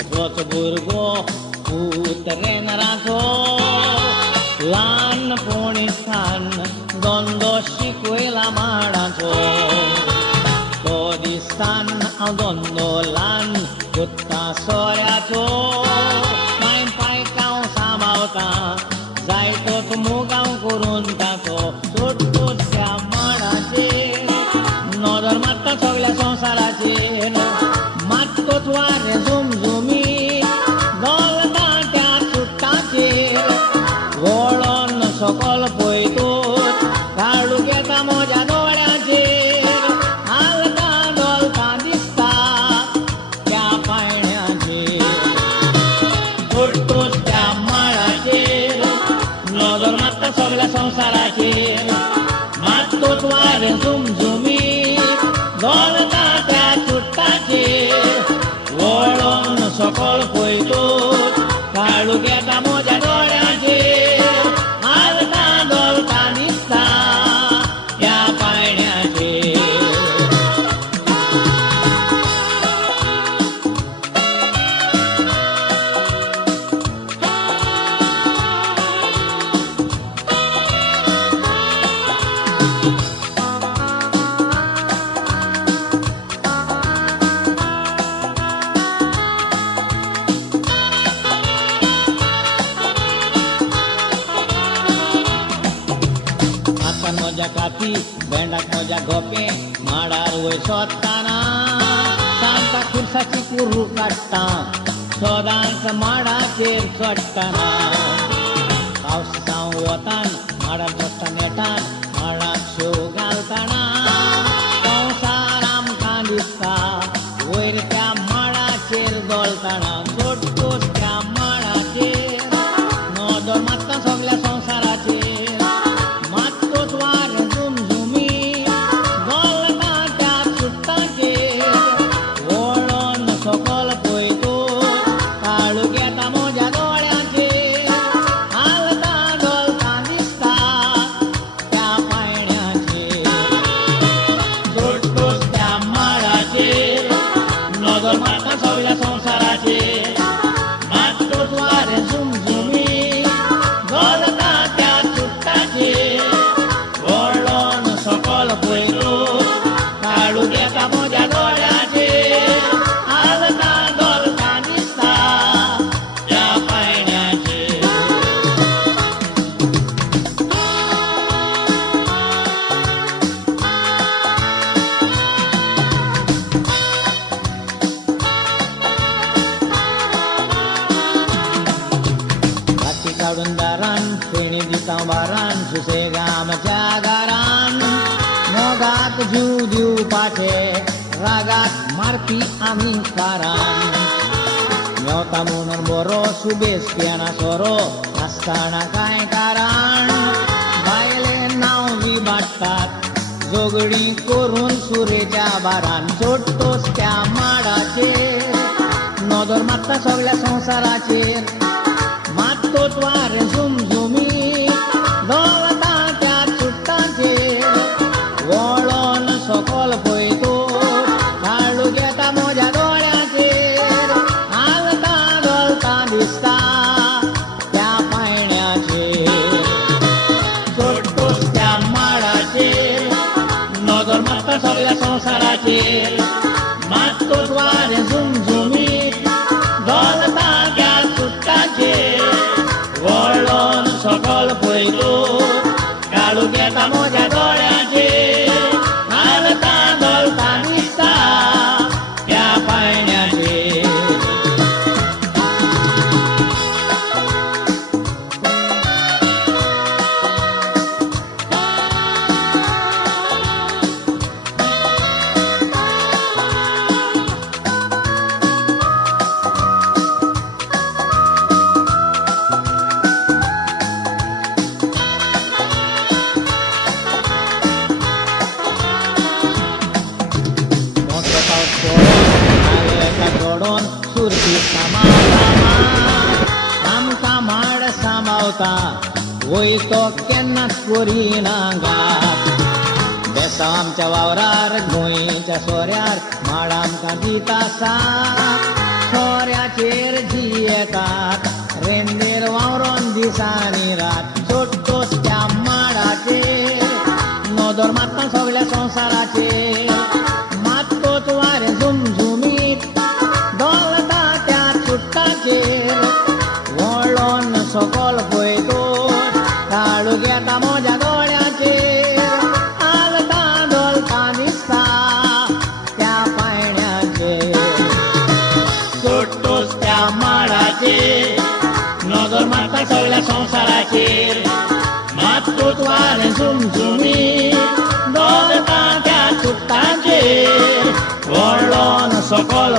एकलोच भुरगो उतरेन राखो ल्हानपणीसान धंदो शिकयला माडाचो तो दिसान हांव धंदो ल्हान कोत्ता सोऱ्याचो माय पायकांव सांबाळता जायतोच मोगांव करून ताचो छोटूच्या माडाचेर नदर मारता सगळ्या संवसाराचेर मात्तोच वारें झुमझुमी घोलता त्या चुट्टाचेर वळोन सकयल पळयतोच काळूक येता म्हज्या दोळ्याचेर हालता डोलता दिसता त्या पायण्याचेर छोटूच त्या माडाचेर नदर मारता सगळ्या संवसाराचेर मात्तोच वारें झुमझुमी घोलता त्या चुट्टाचेर वळोन सकयल पळयतोच काळूक येता म्हज्या दोळ्याचेर हालता डोलता दिसता त्या पायण्याचेर हातान म्हज्या काती बेंडाक म्हज्या गोपे माडार वयर सोदताना सांता खुर्साची कुर्रू काडटा सदांच माडाचेर चडटाना पावसां वतान माडार चडटा नेटान माडाक शेव घालताना संवसार आमकां दिसता वयर त्या माडाचेर दोलताना छोटूच त्या माडाचेर नदर मारता सगळ्या संवसाराचेर मात्तोच वारें झुमझुमी घोलता त्या चुट्टाचेर वळोन सकयल पळयतोच काळूक येता म्हज्या दोळ्याचेर हालता डोलता दिसता त्या पायण्याचेर छोटूच त्या माडाचेर नदर मारता सगळ्या संवसाराचेर मात्तोच वारें झुमझुमी घोलता त्या चुट्टाचेर वळोन सकयल पळयतोच काळूक येता म्हज्या दोळ्याचेर हालता डोलता दिसता त्या पायण्याचेर राती काडून दारान फेणी दिता बारान सुसेग आमच्या घरान मोगाक जीव दिवपाचे रागाक मारपी आमी कारान मेवता म्हणून बरो सुबेज पियाना सोरो आसताना कांय कारण बायले नांव विबाडटात जोगडी करून सुरेच्या बारान छोटूच त्या माडाचेर नदर मारता सगळ्या संवसाराचेर मात्तोच वारें झुमझुमी घोलता त्या चुट्टाचेर वळोन सकयल पळयतोच काळूक येता म्हज्या दोळ्याचेर हालता डोलता दिसता त्या पायण्याचेर छोटूच त्या माडाचेर नदर मारता सगळ्या संवसाराचेर मात्तोच वारें झुमझुमी घोलता त्या चुट्टाचेर वळोन सकयल पळयतोच काळूक येता म्हज्या दोळ्याचेर हालता डोलता दिसता त्या पायण्याचेर सुरती आमकां माड सांबाळता वयतो केन्नाच करिना घात बेसा आमच्या वावरार गोंयच्या सोऱ्यार माड आमकां दिता साथ सोऱ्याचेर जियेतात रेंदेर वावरोन दिसांनी रात छोटोस त्या माडाचेर नदर मारता सगळ्या संवसाराचेर मात तोच वारें झुमझुमीत डोलता त्या चुट्टाचेर वळोन सकल पळयतोच काळूक येता म्हज्या दोळ्याचेर आलता दोलता दिसता त्या पायण्याचेर छोटोस त्या माडाचेर नजर मारता सगळ्या संवसाराचेर मातूच वारें झुमझुमी डोलता त्या चुट्टाचेर वळोन सकल